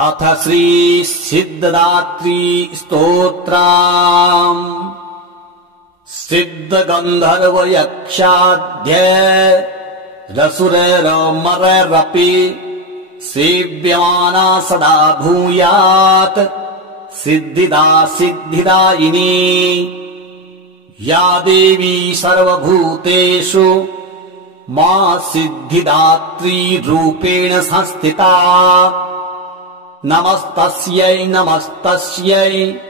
अथ श्री सिद्धदात्री स्तोत्रम्। सिद्धगन्धर्वयक्षाढ्य रसुरैरमरैरपि सेव्यमाना सदा भूयात् सिद्धिदा सिद्धिदायिनी। या देवी सर्वभूतेषु मा सिद्धिदात्री रूपेण संस्थिता। नमस्तस्यै नमस्तस्यै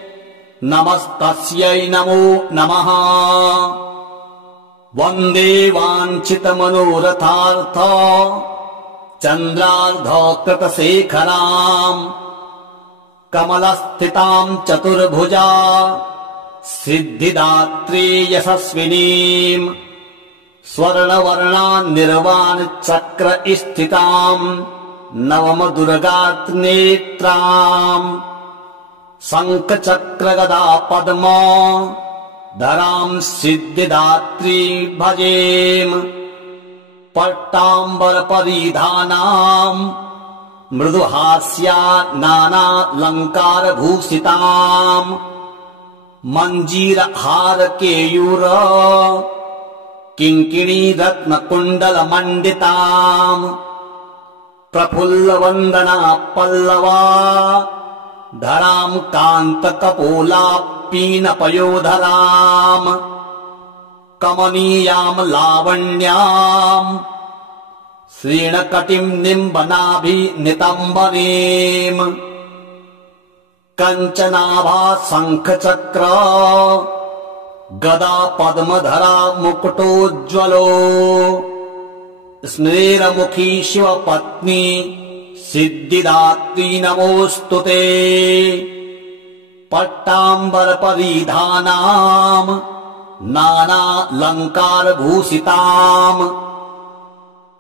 नमस्तस्यै नमो नमः। वन्दे वाञ्छितमनोरथार्थ चन्द्रार्धकृतशेखराम् कमलस्थिताम् चतुर्भुजा सिद्धिदात्री यशस्विनीम्। स्वर्णवर्णान्निर्वाणचक्र स्थिताम् नवमदुर्गानेत्राम्। शङ्खचक्रगदा पद्म धराम् सिद्धिदात्री भजेम। पट्टाम्बरपरिधानाम् मृदुहास्या नानालङ्कारभूषिताम्। मञ्जीरहारकेयूर किङ्किणी रत्नकुण्डलमण्डिताम्। प्रफुल्लवन्दना पल्लवा धराम् कान्तकपोला पीनपयोधराम्। कमनीयाम् लावण्याम् श्रीणकटिम् निम्बनाभिनितम्बनीम्। कञ्चनाभा शङ्खचक्र गदा पद्मधरा मुकुटोज्ज्वलो। स्मेरमुखी शिवपत्नी सिद्धिदात्री नमोऽस्तुते। पट्टाम्बरपरिधानाम् नानालङ्कारभूषिताम्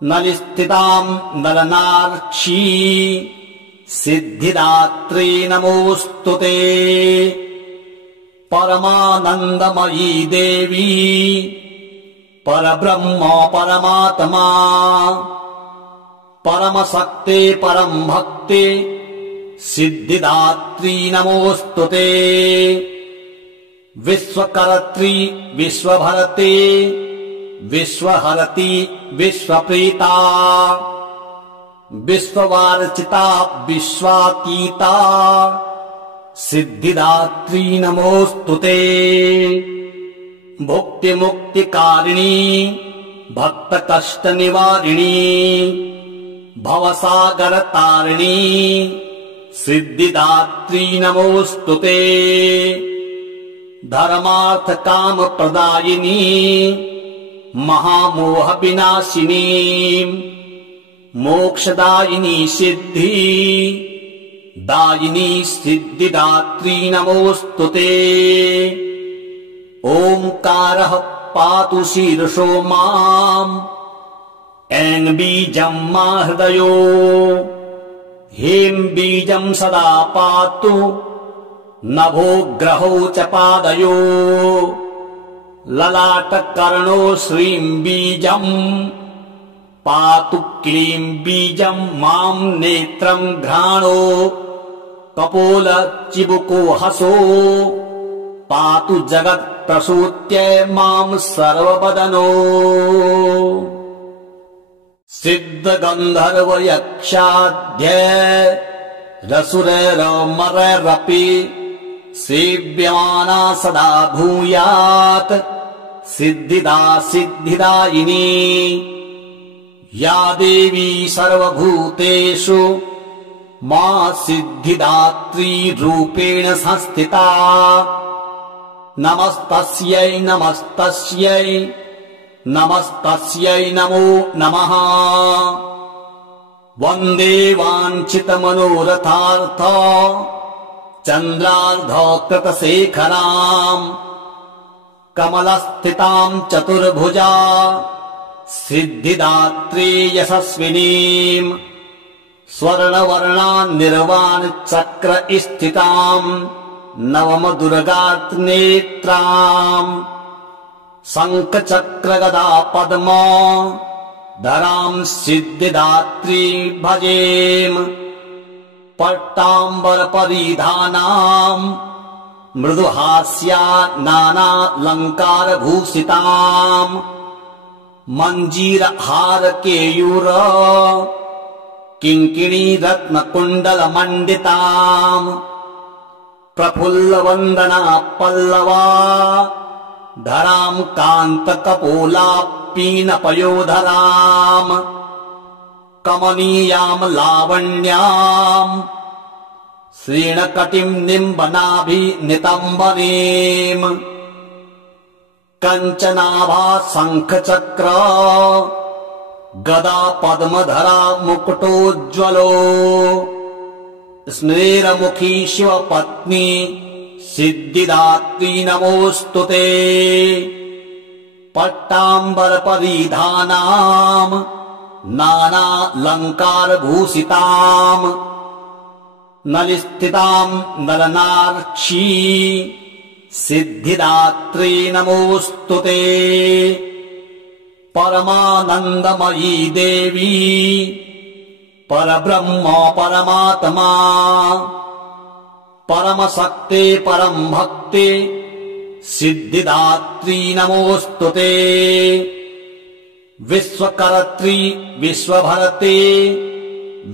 नलिस्थिताम् नलनार्क्षी सिद्धिदात्री नमोऽस्तुते। परमानन्दमयी देवी परब्रह्म परमात्मा परमशक्ते परम् भक्ते सिद्धिदात्री नमोऽस्तुते। विश्वकर्त्री विश्वभरते विश्वहरति विश्वप्रीता। विश्ववार्चिता विश्वातीता सिद्धिदात्री नमोऽस्तुते। भुक्तिमुक्तिकारिणी भक्तकष्टनिवारिणी भवसागरतारिणी सिद्धिदात्री नमोऽस्तुते। धर्मार्थकामप्रदायिनी महामोहविनाशिनी मोक्षदायिनी सिद्धि दायिनी सिद्धिदात्री नमोऽस्तुते। ओंकारः पातु शीर्षो माम् ऐं बीजं मा हृदयो। ह्रीं बीजं सदा पातु नभो ग्रहौ च पादयो। ललाटकर्णो श्रीं बीजं पातु क्लीं बीजं मां नेत्रं घ्राणो। कपोल चिबुको हसो पातु जगत्प्रसूत्यै मां सर्ववदनो। सिद्धगन्धर्वयक्षाढ्य रसुरैरमरैरपि सेव्यमाना सदा भूयात् सिद्धिदा सिद्धिदायिनी। या देवी सर्वभूतेषु मा सिद्धिदात्री रूपेण संस्थिता। नमस्तस्यै नमस्तस्यै नमस्तस्यै नमो नमः। वन्दे वाञ्छितमनोरथार्थ चन्द्रार्धकृतशेखराम् कमलस्थिताम् चतुर्भुजा सिद्धिदात्री यशस्विनीम्। स्वर्णवर्णान्निर्वाणचक्र स्थिताम् नवमदुर्गानेत्राम्। शङ्खचक्रगदा पद्म धराम् सिद्धिदात्री भजेम। पट्टाम्बरपरिधानाम् मृदुहास्या नानालङ्कारभूषिताम् मञ्जीरहारकेयूर किङ्किणीरत्नकुण्डलमण्डिताम् प्रफुल्लवन्दना पल्लवा धराम् कान्तकपोलापीनपयोधराम् कमनीयाम् लावण्याम् श्रीणकटिम् निम्बनाभिनितम्बनीम् कञ्चनाभा शङ्खचक्र गदा पद्मधरा मुकुटोज्ज्वलो स्मेरमुखी शिवपत्नी सिद्धिदात्री नमोऽस्तुते पट्टाम्बरपरिधानाम् नानालङ्कारभूषिताम् नलिस्थिताम् नलनार्क्षी सिद्धिदात्री नमोऽस्तुते परमानन्दमयी देवी परब्रह्म परमात्मा परमशक्ते परम् भक्ते सिद्धिदात्री नमोऽस्तुते विश्वकर्त्री विश्वभरते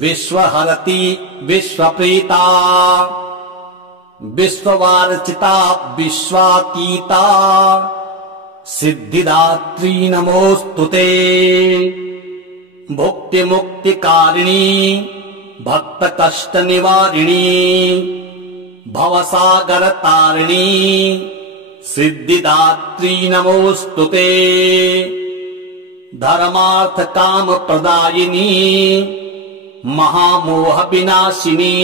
विश्वहरति विश्वप्रीता विश्ववार्चिता विश्वातीता सिद्धिदात्री नमोऽस्तुते भुक्तिमुक्तिकारिणी भक्तकष्टनिवारिणी भवसागरतारिणी सिद्धिदात्री नमोऽस्तुते धर्मार्थकामप्रदायिनी महामोहविनाशिनी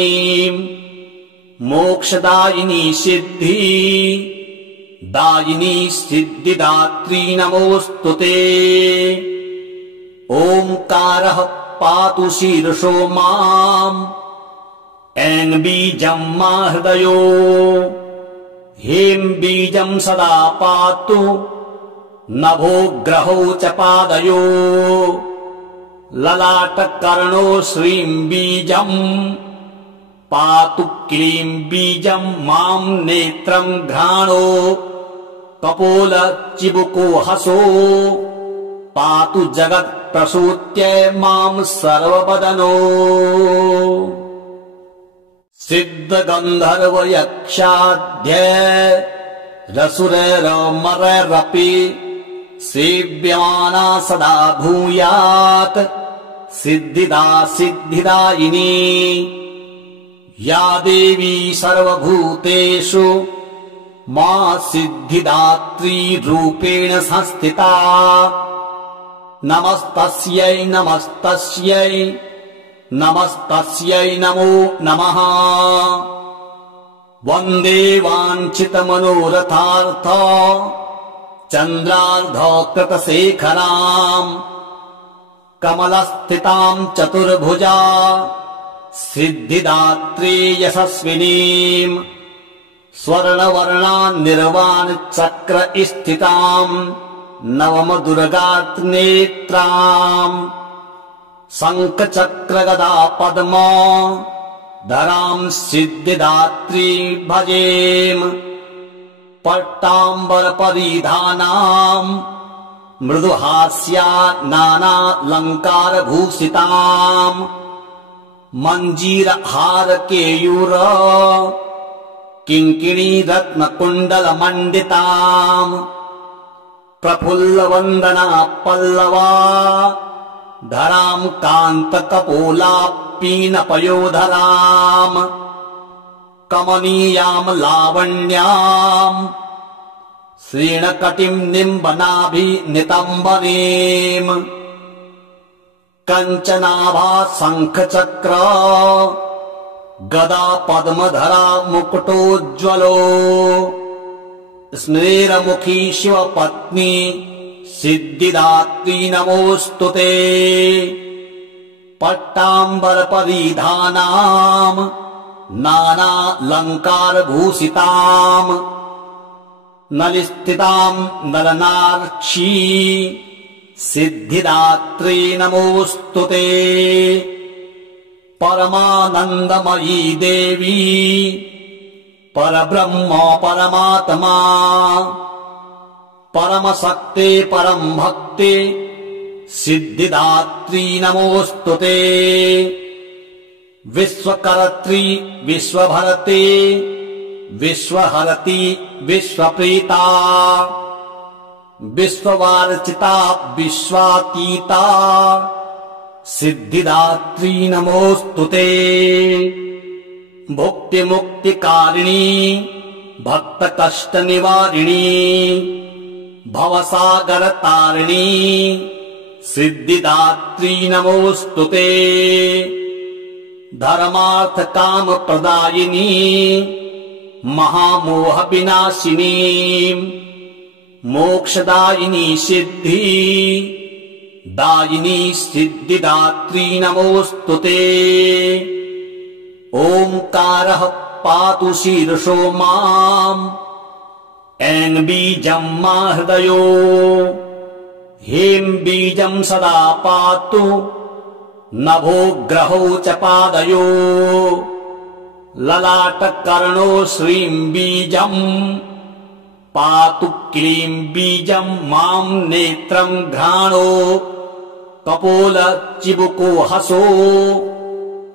मोक्षदायिनी सिद्धि दायिनी सिद्धिदात्री नमोऽस्तुते ओंकारः पातु शीर्षो माम् ऐं बीजम् मा हृदयो ह्रीं बीजम् सदा पातु नभो ग्रहौ च पादयो ललाटकर्णो श्रीं बीजम् पातु क्लीं बीजम् माम् नेत्रम् घ्राणो कपोल चिबुको हसो पातु जगत्प्रसूत्यै माम् सर्ववदनो सिद्धगन्धर्वयक्षाढ्य रसुरैरमरैरपि सेव्यमाना सदा भूयात् सिद्धिदा सिद्धिदायिनी या देवी सर्वभूतेषु मा सिद्धिदात्री रूपेण संस्थिता नमस्तस्यै नमस्तस्यै नमस्तस्यै नमो नमः वन्दे वाञ्छितमनोरथार्थ चन्द्रार्धकृतशेखराम् कमलस्थिताम् चतुर्भुजा सिद्धिदात्री यशस्विनीम् स्वर्णवर्णान्निर्वाणचक्र स्थिताम् नवमदुर्गानेत्राम् शङ्खचक्रगदा पद्म धराम् सिद्धिदात्री भजेम पट्टाम्बरपरिधानाम् मृदुहास्या नानालङ्कारभूषिताम् मञ्जीरहारकेयूर किङ्किणीरत्नकुण्डलमण्डिताम् प्रफुल्लवन्दना पल्लवा धराम् कान्तकपोलापीनपयोधराम् कमनीयाम् लावण्याम् श्रीणकटिम् निम्बनाभिनितम्बनीम् कञ्चनाभा शङ्खचक्र गदा पद्मधरा मुकुटोज्ज्वलो स्मेरमुखी शिवपत्नी सिद्धिदात्री नमोऽस्तुते पट्टाम्बरपरिधानाम् नानालङ्कारभूषिताम् नलिस्थिताम् नलनार्क्षी सिद्धिदात्री नमोऽस्तुते परमानन्दमयी देवी परब्रह्म परमात्मा परमशक्ते परं भक्ते सिद्धिदात्री नमोऽस्तुते। विश्वकर्त्री विश्वभरते विश्वहरति विश्वप्रीता विश्ववार्चिता विश्वातीता सिद्धिदात्री नमोऽस्तुते। भुक्तिमुक्तिकारिणी भक्तकष्टनिवारिणी भवसागरतारिणी सिद्धिदात्री नमोऽस्तुते। धर्मार्थकामप्रदायिनी महामोहविनाशिनी मोक्षदायिनी सिद्धि दायिनी सिद्धिदात्री नमोऽस्तुते। ओंकारः पातु शीर्षो माम् ऐं बीजं मा हृदयो ह्रीं बीजं सदा पातु नभो ग्रहौ च पादयो ललाटकर्णो श्रीं बीजं पातु क्लीं बीजं मां नेत्रं घ्राणो कपोल चिबुको हसो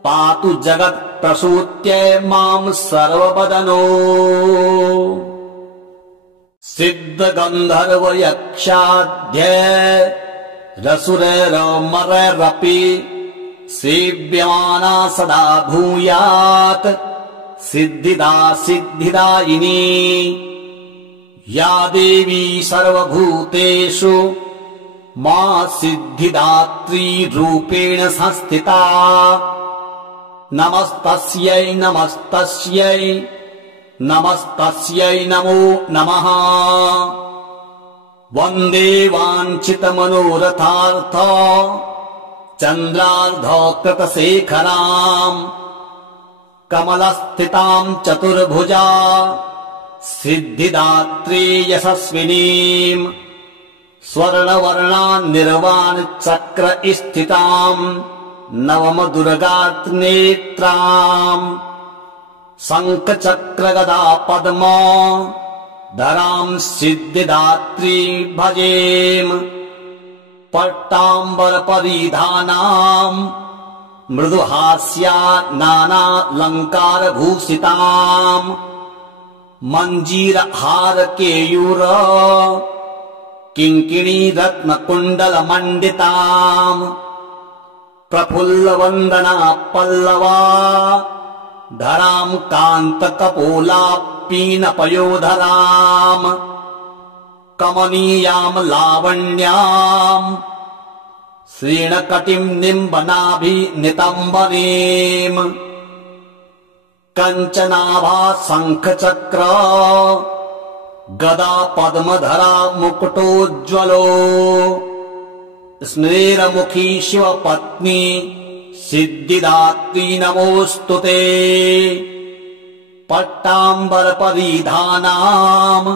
पातु जगत् प्रसूत्य मां सर्ववदनो। सिद्ध गन्धर्व यक्षाद्य रसुरैरमरैरपि सेव्यमाना सदा भूयात् सिद्धिदा सिद्धिदायिनी या देवी सर्वभूतेषु मा सिद्धिदात्री रूपेण संस्थिता। नमस्तस्यै नमस्तस्यै नमस्तस्यै नमो नमः। वन्दे वाञ्छितमनोरथार्थ चन्द्रार्धकृतशेखराम् कमलस्थितां चतुर्भुजा सिद्धिदात्री यशस्विनीम् स्वर्णवर्णान्निर्वाणचक्र स्थिताम् नवमदुर्गानेत्राम् शङ्खचक्रगदा पद्म धरां सिद्धिदात्री भजेम। पट्टाम्बरपरिधानाम् मृदुहास्या नानालङ्कारभूषिताम् मञ्जीरहारकेयूर किङ्किणी रत्नकुण्डलमण्डिताम् प्रफुल्लवन्दना पल्लवा धरां कान्तकपोला पीनपयोधराम् कमनीयां लावण्याम् श्रीणकटिं निम्बनाभिनितम्बनीम् कञ्चनाभा शङ्खचक्र गदा पद्मधरा मुकुटोज्ज्वलो स्मेरमुखी शिवपत्नी सिद्धिदात्री नमोऽस्तुते। पट्टाम्बरपरिधानाम्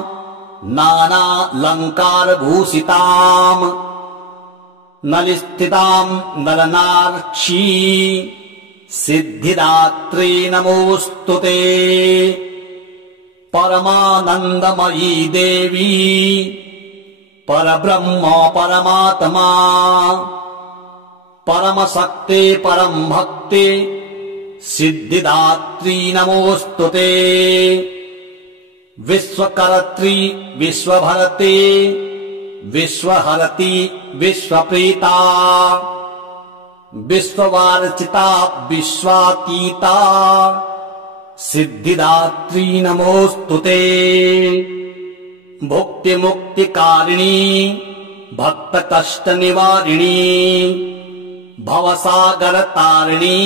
नानालङ्कारभूषिताम् नलिस्थिताम् नलनार्क्षी सिद्धिदात्री नमोऽस्तुते। परमानन्दमयी देवी परब्रह्म परमात्मा परमशक्ते परं भक्ते सिद्धिदात्री नमोऽस्तुते। विश्वकर्त्री विश्वभरते विश्वहरति विश्वप्रीता विश्ववार्चिता विश्वातीता सिद्धिदात्री नमोऽस्तुते। भुक्तिमुक्तिकारिणी भक्तकष्टनिवारिणी भवसागरतारिणी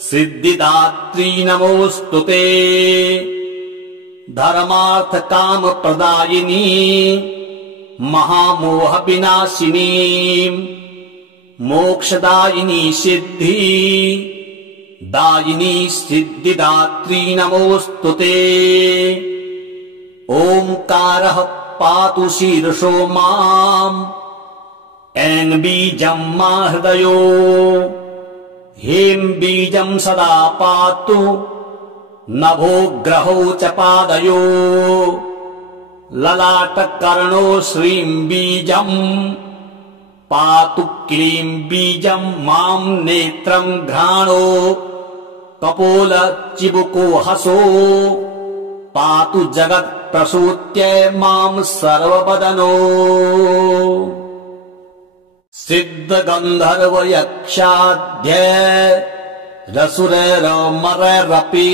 सिद्धिदात्री नमोऽस्तुते। धर्मार्थकामप्रदायिनी महामोहविनाशिनी मोक्षदायिनी सिद्धि दायिनी सिद्धिदात्री नमोऽस्तुते। ओंकारः पातु शीर्षो माम् ऐं बीजं मा हृदयो हेम बीजं सदा पातु नभो ग्रहौ च पादयो ललाटकर्णो श्रीं बीजं पातु क्लीं बीजं मां नेत्रं घ्राणो कपोल चिबुको हसो पातु जगत् प्रसूत्य मां सर्ववदनो सिद्ध गंधर्व यक्षाध्य रसुरमररपि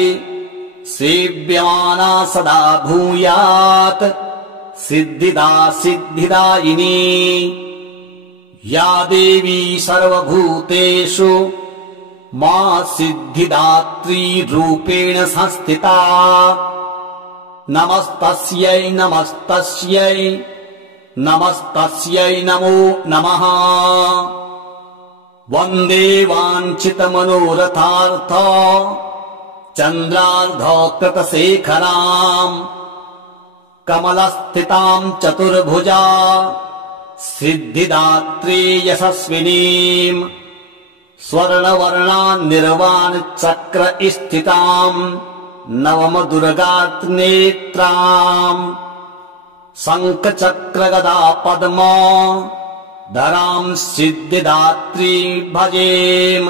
सेव्यमाना सदा भूयात् सिद्धिदा सिद्धिदायिनी या देवी सर्वभूतेषु मां सिद्धिदात्री रूपेण संस्थिता नमस्तस्यै नमस्तस्यै नमस्तस्यै नमो नमः वन्दे वाञ्छितमनोरथार्थ चन्द्रार्धकृतशेखराम् कमलस्थितां चतुर्भुजा सिद्धिदात्री यशस्विनीम् स्वर्णवर्णा निर्वाणचक्र स्थिताम् नवमदुर्गानेत्राम् शङ्खचक्रगदा पद्मा धरां सिद्धिदात्री भजेम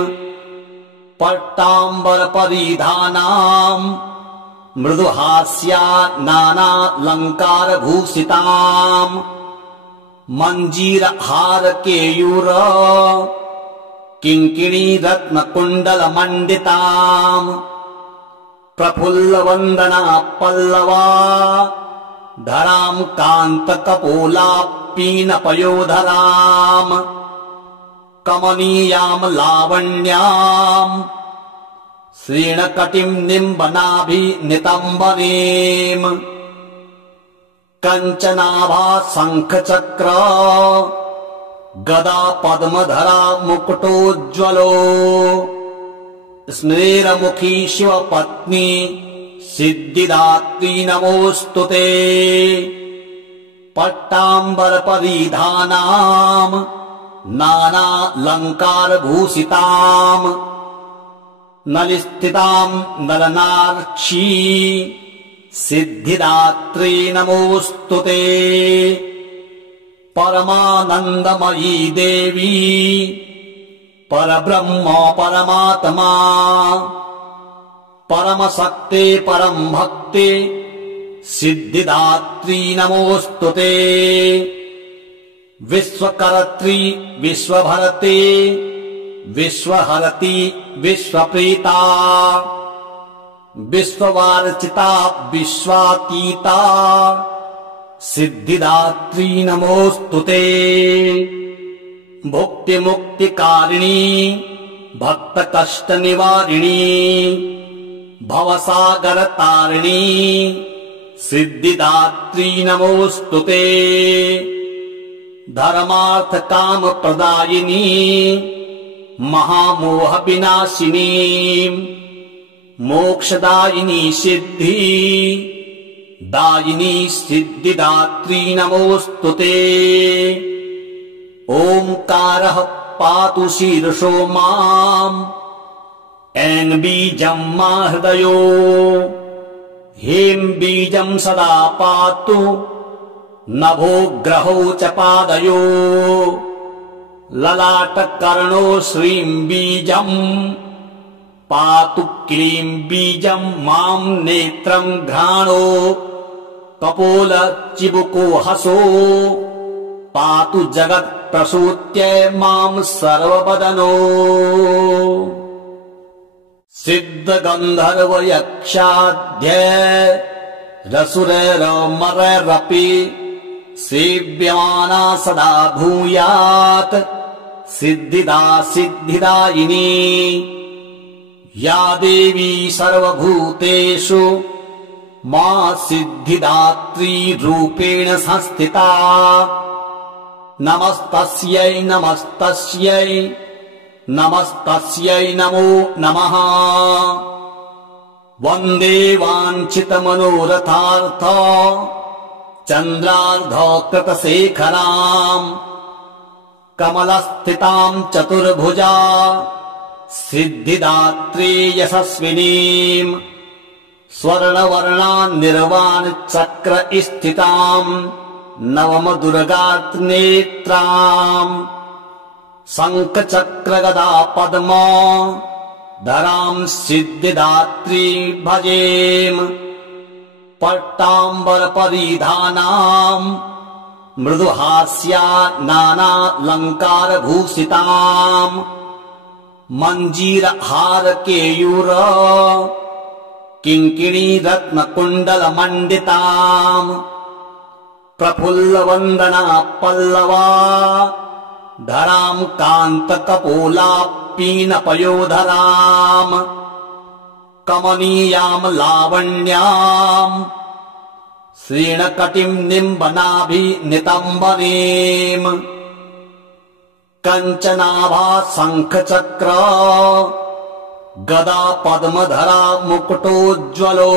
पट्टाम्बरपरिधानाम् मृदुहास्या नानालङ्कारभूषिताम् मञ्जीरहारकेयूर किङ्किणी रत्नकुण्डलमण्डिताम् प्रफुल्लवन्दना पल्लवा धरां कान्तकपोलापीनपयोधराम् कमनीयां लावण्याम् श्रीणकटिं निम्बनाभिनितम्बनीम् कञ्चनाभा शङ्खचक्र गदा पद्मधरा मुकुटोज्ज्वलो स्मेरमुखी शिवपत्नी सिद्धिदात्री नमोऽस्तुते पट्टाम्बरपरिधानाम् नानालङ्कारभूषिताम् नलिस्थिताम् नरनार्क्षी सिद्धिदात्री नमोऽस्तुते परमानन्दमयी देवी परब्रह्म परमात्मा परमशक्ते परं भक्ते सिद्धिदात्री नमोऽस्तुते विश्वकर्त्री विश्वभरते विश्वहरति विश्वप्रीता विश्ववार्चिता विश्वातीता सिद्धिदात्री नमोऽस्तुते भुक्तिमुक्तिकारिणी भक्तकष्टनिवारिणी भवसागरतारिणी सिद्धिदात्री नमोऽस्तुते धर्मार्थकामप्रदायिनी महामोहविनाशिनी मोक्षदायिनी सिद्धि दायिनी सिद्धिदात्री नमोऽस्तुते ओंकारः पातु शीर्षो माम् ऐं बीजं मा हृदयो हेम बीजं सदा पातु नभो ग्रहौ च पादयो ललाटकर्णो श्रीं बीजं पातु क्लीं बीजं मां नेत्रं घ्राणो कपोल चिबुको हसो पातु जगत् प्रसूत्य मां सर्ववदनो सिद्ध गंधर्व यक्षाध्य रसुरमररपि सेव्यमाना सदा भूयात् सिद्धिदा सिद्धिदायिनी या देवी सर्वभूतेषु मां सिद्धिदात्री रूपेण संस्थिता नमस्तस्यै नमस्तस्यै नमस्तस्यै नमो नमः वन्दे वाञ्छितमनोरथार्थ चन्द्रार्धकृतशेखराम् कमलस्थितां चतुर्भुजा सिद्धिदात्री यशस्विनीम् स्वर्णवर्णान्निर्वाणचक्र स्थिताम् नवमदुर्गानेत्राम् शङ्खचक्रगदा पद्मा धराम् सिद्धिदात्री भजेम। पट्टाम्बरपरिधानाम् मृदुहास्या नानालङ्कारभूषिताम् मञ्जीरहारकेयूर किङ्किणी रत्नकुण्डलमण्डिताम् प्रफुल्लवन्दना पल्लवा धराम् कान्तकपोलापीनपयोधराम् कमनीयाम् लावण्याम् श्रीणकटिम् निम्बनाभिनितम्बनीम् कञ्चनाभा शङ्खचक्र गदा पद्मधरा मुकुटोज्ज्वलो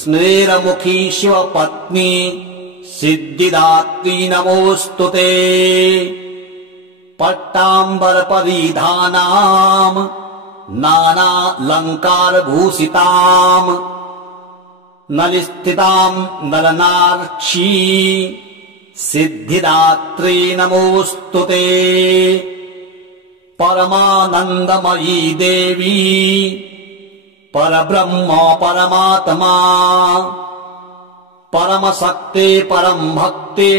स्मेरमुखी शिवपत्नी सिद्धिदात्री नमोऽस्तुते। पट्टाम्बरपरिधानाम् नानालङ्कारभूषिताम् नलिस्थिताम् नरनार्क्षी सिद्धिदात्री नमोऽस्तुते। परमानन्दमयी देवी परब्रह्म परमात्मा परमशक्ते परम् भक्ते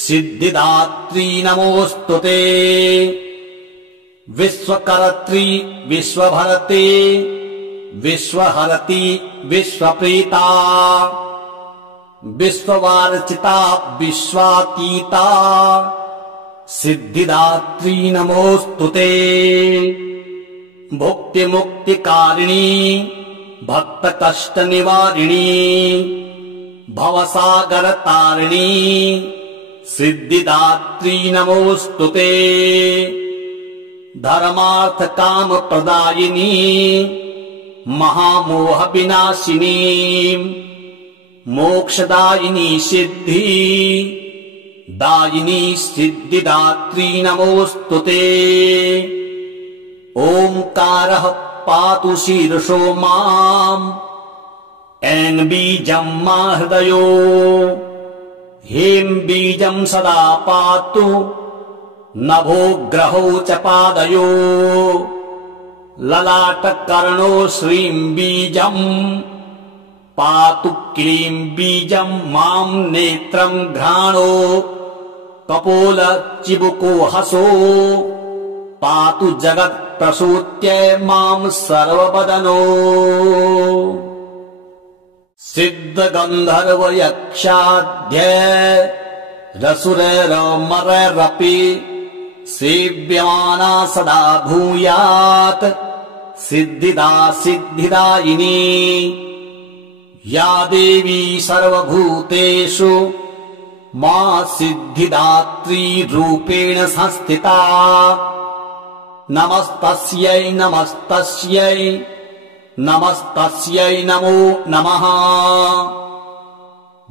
सिद्धिदात्री नमोऽस्तुते। विश्वकर्त्री विश्वभरते विश्वहरति विश्वप्रीता विश्ववार्चिता विश्वातीता सिद्धिदात्री नमोऽस्तुते। भुक्तिमुक्तिकारिणी भक्तकष्टनिवारिणी भवसागरतारिणी सिद्धिदात्री नमोऽस्तुते। धर्मार्थकामप्रदायिनी महामोहविनाशिनी मोक्षदायिनी सिद्धि दायिनी सिद्धिदात्री नमोऽस्तुते। ओंकारः पातु शीर्षो माम् ऐं बीजम् मा हृदयो ह्रीं बीजम् सदा पातु नभो ग्रहौ च पादयो ललाटकर्णो श्रीं बीजम् पातु क्लीं बीजम् माम् नेत्रम् घ्राणो कपोल चिबुको हसो पातु जगत् प्रसूत्यै माम् सर्ववदनो। सिद्ध गन्धर्व यक्षाध्य रसुरैरमरैरपि सेव्यमाना सदा भूयात् सिद्धिदा सिद्धिदायिनी या देवी सर्वभूतेषु मा सिद्धिदात्री रूपेण संस्थिता। नमस्तस्यै नमस्तस्यै नमस्तस्यै नमो नमः।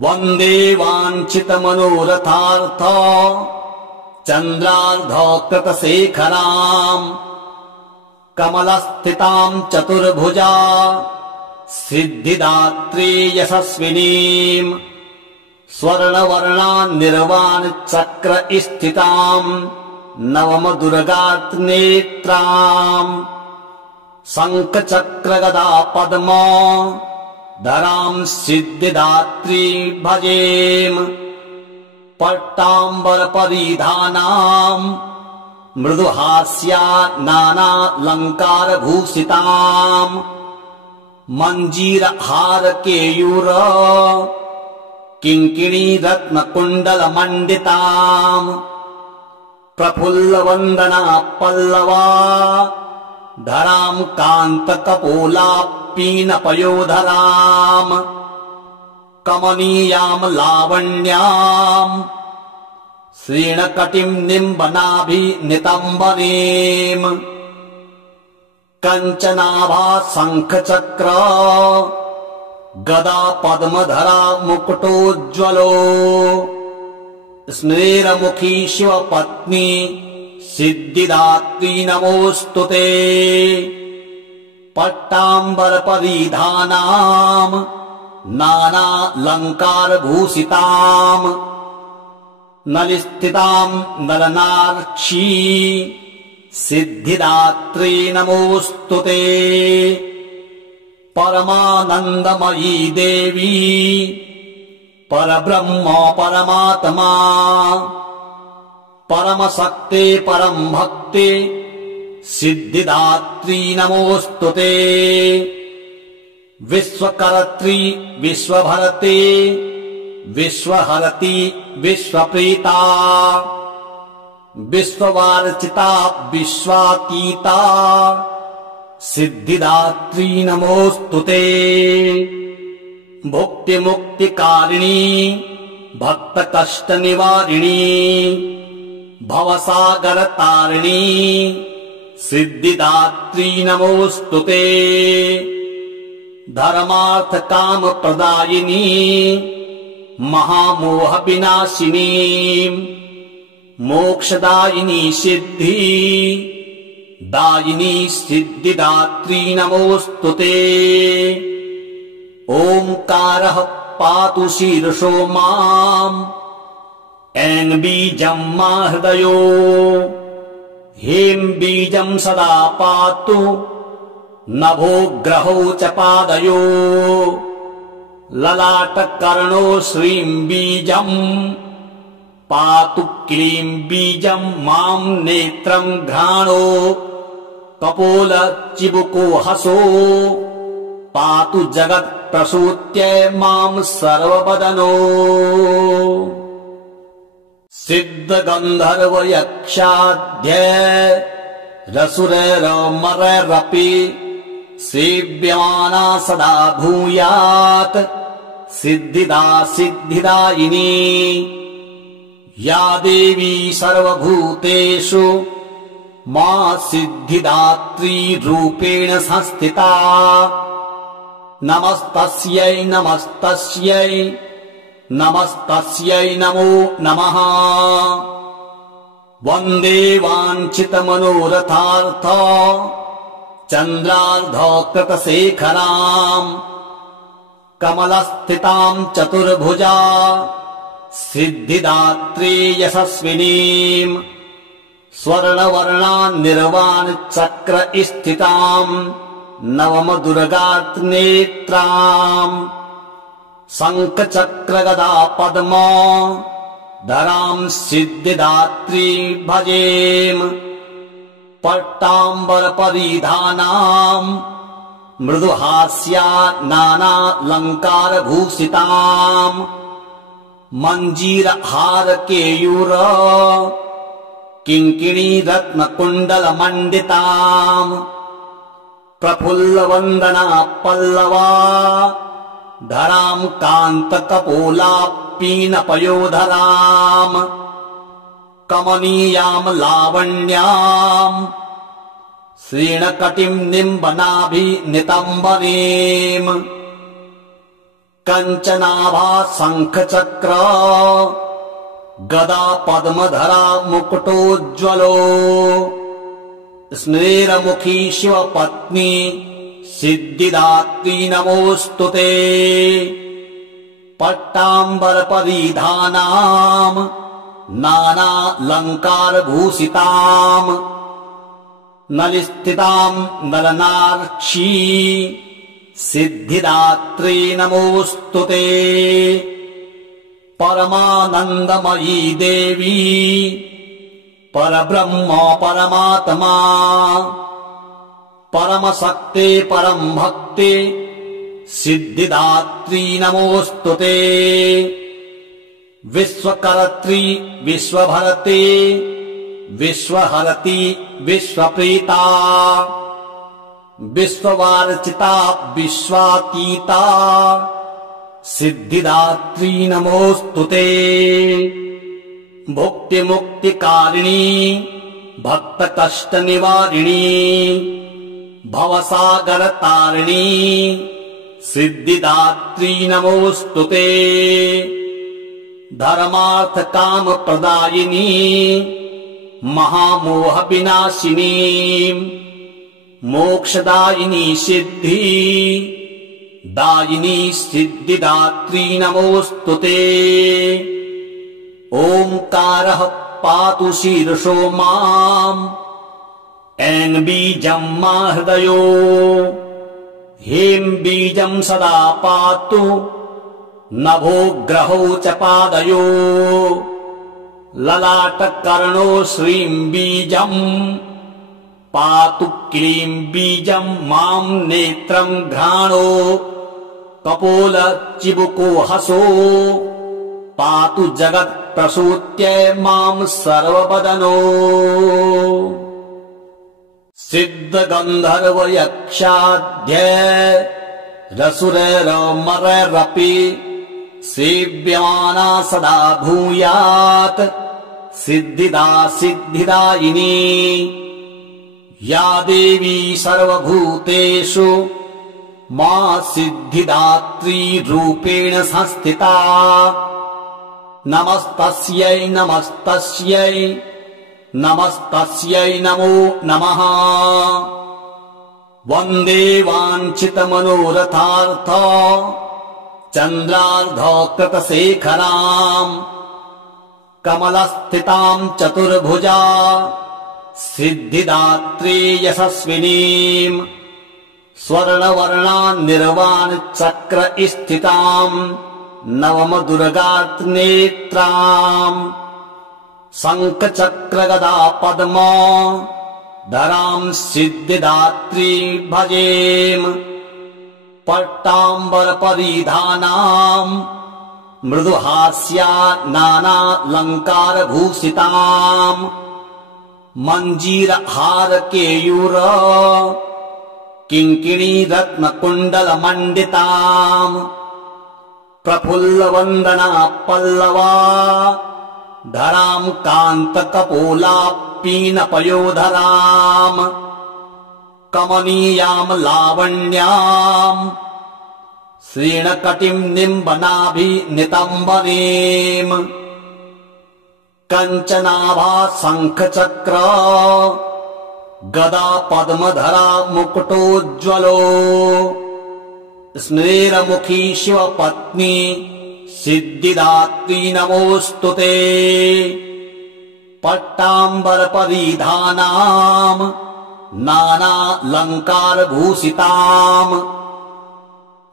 वन्दे वाञ्छितमनोरथार्थ चन्द्रार्धकृतशेखराम् कमलस्थिताम् चतुर्भुजा सिद्धिदात्री यशस्विनीम् स्वर्णवर्णान्निर्वाणचक्र स्थिताम् नवमदुर्गानेत्राम् शङ्खचक्रगदा पद्मा धराम् सिद्धिदात्री भजेम। पट्टाम्बरपरिधानाम् मृदुहास्या नानालङ्कारभूषिताम् मञ्जीरहारकेयूर किङ्किणी रत्नकुण्डलमण्डिताम् प्रफुल्लवन्दना पल्लवा धराम् कान्तकपोलापीनपयोधराम् कमनीयाम् लावण्याम् श्रीणकटिम् निम्बनाभिनितम्बनीम् कञ्चनाभा शङ्खचक्र गदा पद्मधरा मुकुटोज्ज्वलो स्मेरमुखी शिवपत्नी सिद्धिदात्री नमोऽस्तुते। पट्टाम्बरपरिधानाम् नानालङ्कारभूषिताम् नलिस्थिताम् नलनार्क्षी सिद्धिदात्री नमोऽस्तुते। परमानन्दमयी देवी परब्रह्म परमात्मा परमशक्ते परं भक्ते सिद्धिदात्री नमोऽस्तुते। विश्वकर्त्री विश्वभरते विश्वहरति विश्वप्रीता विश्ववार्चिता विश्वातीता सिद्धिदात्री नमोऽस्तुते। भुक्तिमुक्तिकारिणी भक्तकष्टनिवारिणी भवसागरतारिणी सिद्धिदात्री नमोऽस्तुते। धर्मार्थकामप्रदायिनी महामोहविनाशिनी मोक्षदायिनी सिद्धि दायिनी सिद्धिदात्री नमोऽस्तुते। ओंकारः पातु शीर्षो माम् ऐं बीजं मा हृदयो ह्रीं बीजं सदा पातु नभो ग्रहौ च पादयो ललाटकर्णो श्रीं बीजं पातु क्लीं बीजं मां नेत्रं घ्राणो कपोल चिबुको हसो पातु जगत्प्रसूत्यै मां सर्ववदनो। सिद्धगन्धर्वयक्षाद्यैरसुरैरमरैरपि सेव्यमाना सदा भूयात् सिद्धिदा सिद्धिदायिनी या देवी सर्वभूतेषु मा सिद्धिदात्री रूपेण संस्थिता। नमस्तस्यै नमस्तस्यै नमस्तस्यै नमो नमः। वन्दे वाञ्छितमनोरथार्थ चन्द्रार्धकृतशेखराम् कमलस्थिताम् चतुर्भुजा सिद्धिदात्री यशस्विनीम् स्वर्णवर्णान्निर्वाणचक्र स्थिताम् नवमदुर्गानेत्राम् शङ्खचक्रगदा पद्म धराम् सिद्धिदात्री भजेम। पट्टाम्बरपरिधानाम् मृदुहास्या नानालङ्कारभूषिताम् मञ्जीरहारकेयूर किङ्किणी रत्नकुण्डलमण्डिताम् प्रफुल्लवन्दना पल्लवा धराम् कान्तकपोलापीनपयोधराम् कमनीयाम् लावण्याम् श्रीणकटिम् निम्बनाभिनितम्बनीम् कञ्चनाभा शङ्खचक्र गदा पद्मधरा मुकुटोज्ज्वलो स्मेरमुखी शिवपत्नी सिद्धिदात्री नमोऽस्तुते। पट्टाम्बरपरिधानाम् नानालङ्कारभूषिताम् नलिस्थिताम् नलनार्क्षी सिद्धिदात्री नमोऽस्तुते। परमानन्दमयी देवी परब्रह्म परमात्मा परमशक्ते परं भक्ते सिद्धिदात्री नमोऽस्तुते। विश्वकर्त्री विश्वभरते विश्वहरति विश्वप्रीता विश्ववार्चिता विश्वातीता सिद्धिदात्री नमोऽस्तुते। भुक्तिमुक्तिकारिणी भक्तकष्टनिवारिणी भवसागरतारिणी सिद्धिदात्री नमोऽस्तुते। धर्मार्थकामप्रदायिनी महामोहविनाशिनीम् मोक्षदायिनी सिद्धि दायिनी सिद्धिदात्री नमोऽस्तुते। ओंकारः पातु शीर्षो माम् ऐं बीजम् मा हृदयो ह्रीं बीजम् सदा पातु नभो ग्रहौ च पादयो ललाटकर्णो श्रीं बीजम् पातु क्लीं बीजम् माम् नेत्रम् घ्राणो कपोल चिबुको हसो पातु जगत् प्रसूत्यै माम् सर्ववदनो। सिद्ध गन्धर्व यक्षाध्य रसुरैरमरैरपि सेव्यमाना सदा भूयात् सिद्धिदा सिद्धिदायिनी या देवी सर्वभूतेषु मा सिद्धिदात्री रूपेण संस्थिता नमस्तस्यै नमस्तस्यै नमस्तस्यै नमो नमः। वन्दे वाञ्छितमनोरथार्थ चन्द्रार्धकृतशेखराम् कमलस्थिताम् चतुर्भुजा सिद्धिदात्री यशस्विनीम् स्वर्णवर्णान्निर्वाणचक्र स्थिताम् नवमदुर्गानेत्राम् शङ्खचक्रगदा पद्मा धराम् सिद्धिदात्री भजेम् पट्टाम्बरपरिधानाम् मृदुहास्या नानालङ्कारभूषिताम् मञ्जीरहारकेयूर किङ्किणी रत्नकुण्डलमण्डिताम् प्रफुल्लवन्दना पल्लवा धराम् कान्तकपोलापीनपयोधराम् कमनीयाम् लावण्याम् श्रीणकटिम् निम्बनाभिनितम्बनीम् कञ्चनाभा शङ्खचक्र गदा पद्मधरा मुकुटोज्ज्वलो स्मेरमुखी शिवपत्नी सिद्धिदात्री नमोऽस्तुते। पट्टाम्बरपरिधानाम् नानालङ्कारभूषिताम्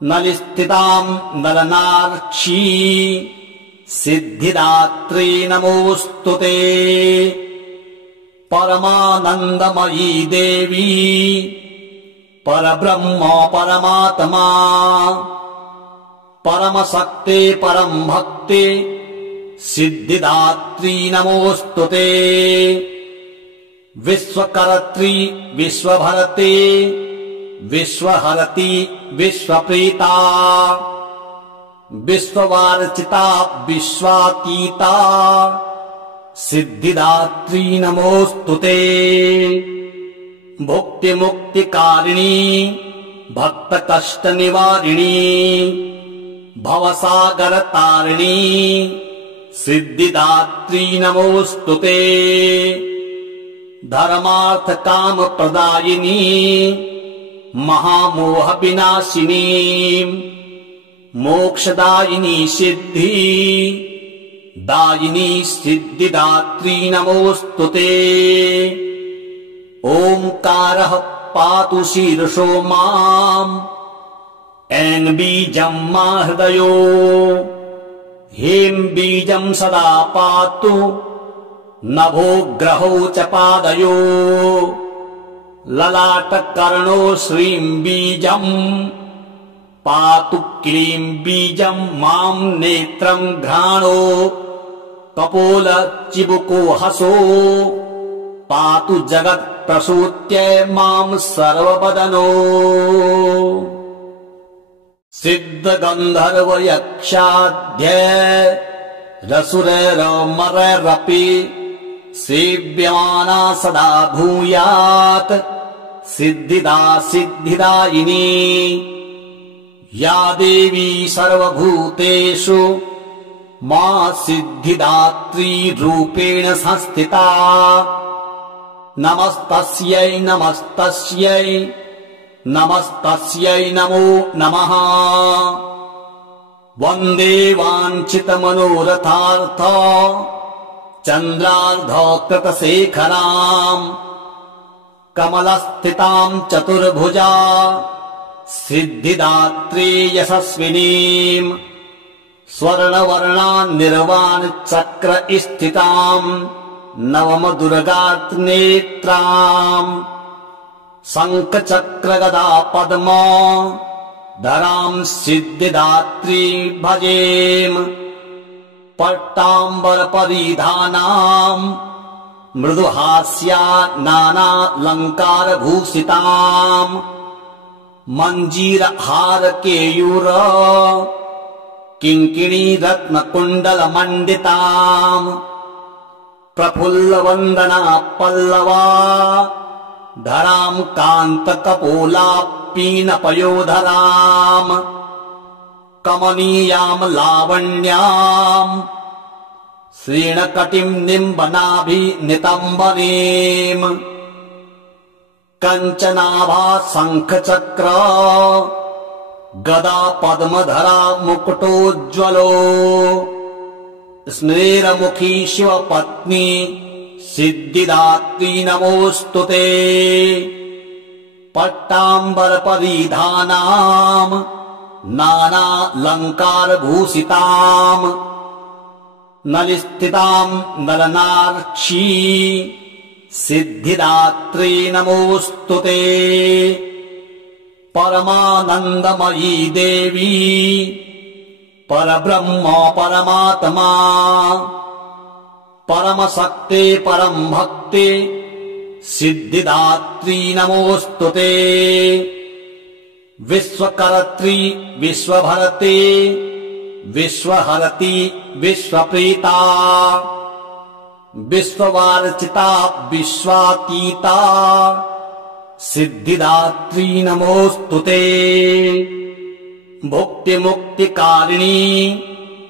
नलिस्थिताम् नरनार्क्षी सिद्धिदात्री नमोऽस्तुते। परमानन्दमयी देवी परब्रह्म परमात्मा परमशक्ते परम् भक्ते सिद्धिदात्री नमोऽस्तुते। विश्वकर्त्री विश्वभरते विश्वहरति विश्वप्रीता विश्ववार्चिता विश्वातीता सिद्धिदात्री नमोऽस्तुते। भुक्तिमुक्तिकारिणी भक्तकष्टनिवारिणी भवसागरतारिणी सिद्धिदात्री नमोऽस्तुते। धर्मार्थकामप्रदायिनी महामोहविनाशिनी मोक्षदायिनी सिद्धि दायिनी सिद्धिदात्री नमोऽस्तुते। ओंकारः पातु शीर्षो माम् ऐं बीजम् मा हृदयो ह्रीं बीजम् सदा पातु नभो ग्रहौ च पादयो ललाटकर्णो श्रीं बीजम् पातु क्लीं बीजम् माम् नेत्रम् घ्राणो कपोल चिबुको हसो पातु जगत् प्रसूत्यै माम् सर्ववदनो। सिद्ध गन्धर्व यक्षाध्य रसुरैरमरैरपि सेव्यमाना सदा भूयात् सिद्धिदा सिद्धिदायिनी या देवी सर्वभूतेषु मा सिद्धिदात्री रूपेण संस्थिता नमस्तस्यै नमस्तस्यै नमस्तस्यै नमो नमः। वन्दे वाञ्छितमनोरथार्थ चन्द्रार्धकृतशेखराम् कमलस्थिताम् चतुर्भुजा सिद्धिदात्री यशस्विनीम् स्वर्णवर्णान्निर्वाणचक्र स्थिताम् नवमदुर्गानेत्राम् शङ्खचक्रगदा पद्म धराम् सिद्धिदात्री भजेम। पट्टाम्बरपरिधानाम् मृदुहास्या नानालङ्कारभूषिताम् मञ्जीरहारकेयूर किङ्किणी रत्नकुण्डलमण्डिताम् प्रफुल्लवन्दना पल्लवा धराम् कान्तकपोलापीनपयोधराम् कमनीयाम् लावण्याम् श्रीणकटिम् निम्बनाभिनितम्बनीम् कञ्चनाभा शङ्खचक्र गदा पद्मधरा मुकुटोज्ज्वलो स्मेरमुखी शिवपत्नी सिद्धिदात्री नमोऽस्तुते। पट्टाम्बरपरिधानाम् नानालङ्कारभूषिताम् नलिस्थिताम् नलनार्क्षी सिद्धिदात्री नमोऽस्तुते। परमानन्दमयी देवी परब्रह्म परमात्मा परमशक्ते परम् भक्ते सिद्धिदात्री नमोऽस्तुते। विश्वकर्त्री विश्वभरते विश्वहरति विश्वप्रीता विश्ववार्चिता विश्वातीता सिद्धिदात्री नमोऽस्तुते। भुक्तिमुक्तिकारिणी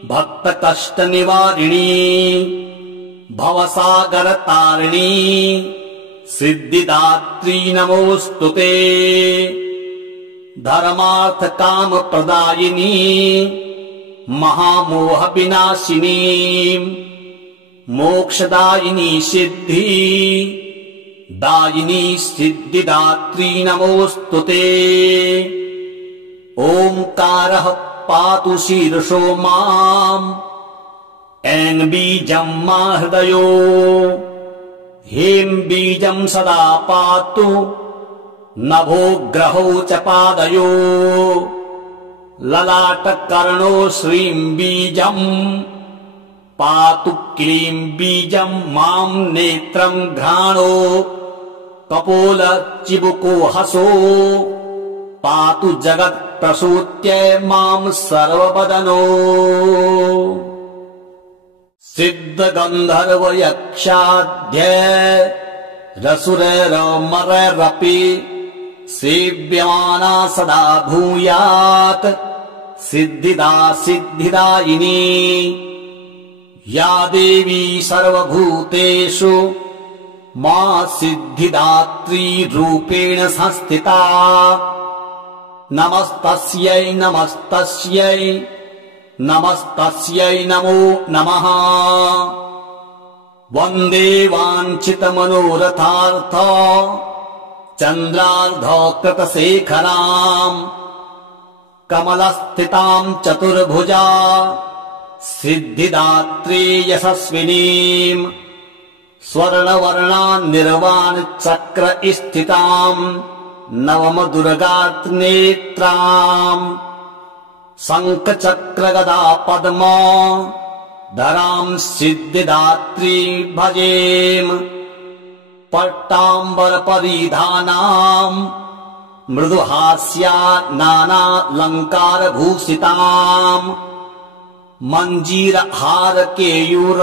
भक्तकष्टनिवारिणी भवसागरतारिणी सिद्धिदात्री नमोऽस्तुते। धर्मार्थकामप्रदायिनी महामोहविनाशिनी मोक्षदायिनी सिद्धि दायिनी सिद्धिदात्री नमोऽस्तुते। ओंकारः पातु शीर्षो माम् ऐं बीजम् मा हृदयो ह्रीं बीजम् सदा पातु नभो ग्रहौ च पादयो ललाटकर्णो श्रीं बीजम् पातु क्लीं बीजम् माम् नेत्रम् घ्राणो कपोल चिबुको हसो पातु जगत्प्रसूत्य माम् सर्ववदनो। सिद्धगन्धर्वयक्षाद्य रसुरैरमरैरपि सेव्यमाना सदा भूयात् सिद्धिदा सिद्धिदायिनी या देवी सर्वभूतेषु मा सिद्धिदात्री रूपेण संस्थिता। नमस्तस्यै नमस्तस्यै नमस्तस्यै नमो नमः। वन्दे वाञ्छितमनोरथार्थ चन्द्रार्धकृतशेखराम् कमलस्थिताम् चतुर्भुजा सिद्धिदात्री यशस्विनीम् स्वर्णवर्णान्निर्वाणचक्र स्थिताम् नवमदुर्गानेत्राम् शङ्खचक्रगदा पद्म धराम् सिद्धिदात्री भजेम। पट्टाम्बरपरिधानाम् मृदुहास्या नानालङ्कारभूषिताम् मञ्जीरहारकेयूर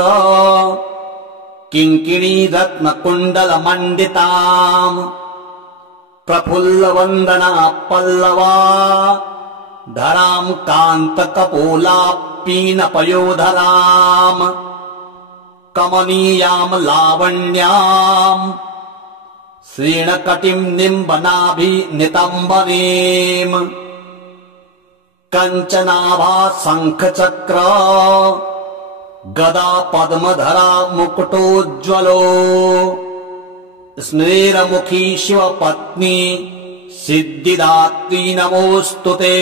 किङ्किणी रत्नकुण्डलमण्डिताम् प्रफुल्लवन्दना पल्लवा धराम् कान्तकपोलापीनपयोधराम् कमनीयाम् लावण्याम् श्रीणकटिम् निम्बनाभि नितम्बनीम् कञ्चनाभा शङ्खचक्र गदा पद्मधरा मुकुटोज्ज्वलो स्मेरमुखी शिवपत्नी सिद्धिदात्री नमोऽस्तुते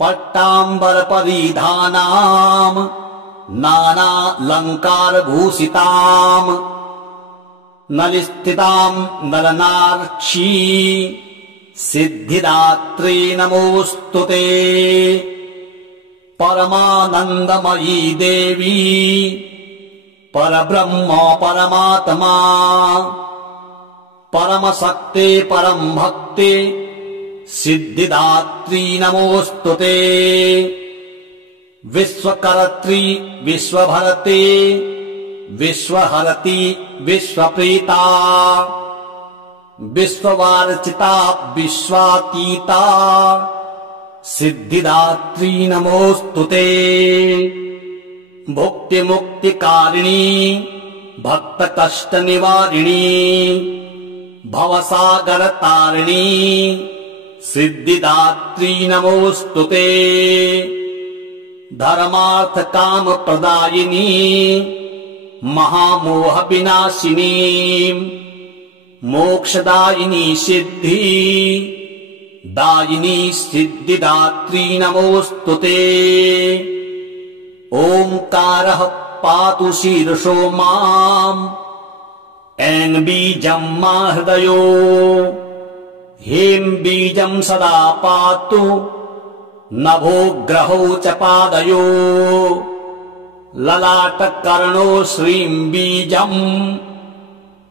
पट्टाम्बरपरिधानाम् नानालङ्कारभूषिताम् नलिस्थिताम् नलनार्क्षी सिद्धिदात्री नमोऽस्तुते परमानन्दमयी देवी परब्रह्म परमात्मा परमशक्ते परम् भक्ते सिद्धिदात्री नमोऽस्तुते विश्वकर्त्री विश्वभरते विश्वहरति विश्वप्रीता विश्ववार्चिता विश्वातीता सिद्धिदात्री नमोऽस्तुते भुक्तिमुक्तिकारिणी भक्तकष्टनिवारिणी भवसागरतारिणी सिद्धिदात्री नमोऽस्तुते धर्मार्थकामप्रदायिनी महामोहविनाशिनी मोक्षदायिनी सिद्धि दायिनी सिद्धिदात्री नमोऽस्तुते ओंकारः पातु शीर्षो माम् ऐं बीजम् मा हृदयो ह्रीं बीजम् सदा पातु नभो ग्रहौ च पादयो ललाटकर्णो श्रीं बीजम्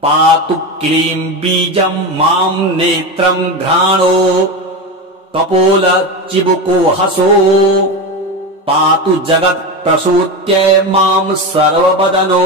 पातु क्लीं बीजम् माम् नेत्रम् घ्राणो कपोल चिबुको हसो पातु जगत् प्रसूत्य माम् सर्ववदनो।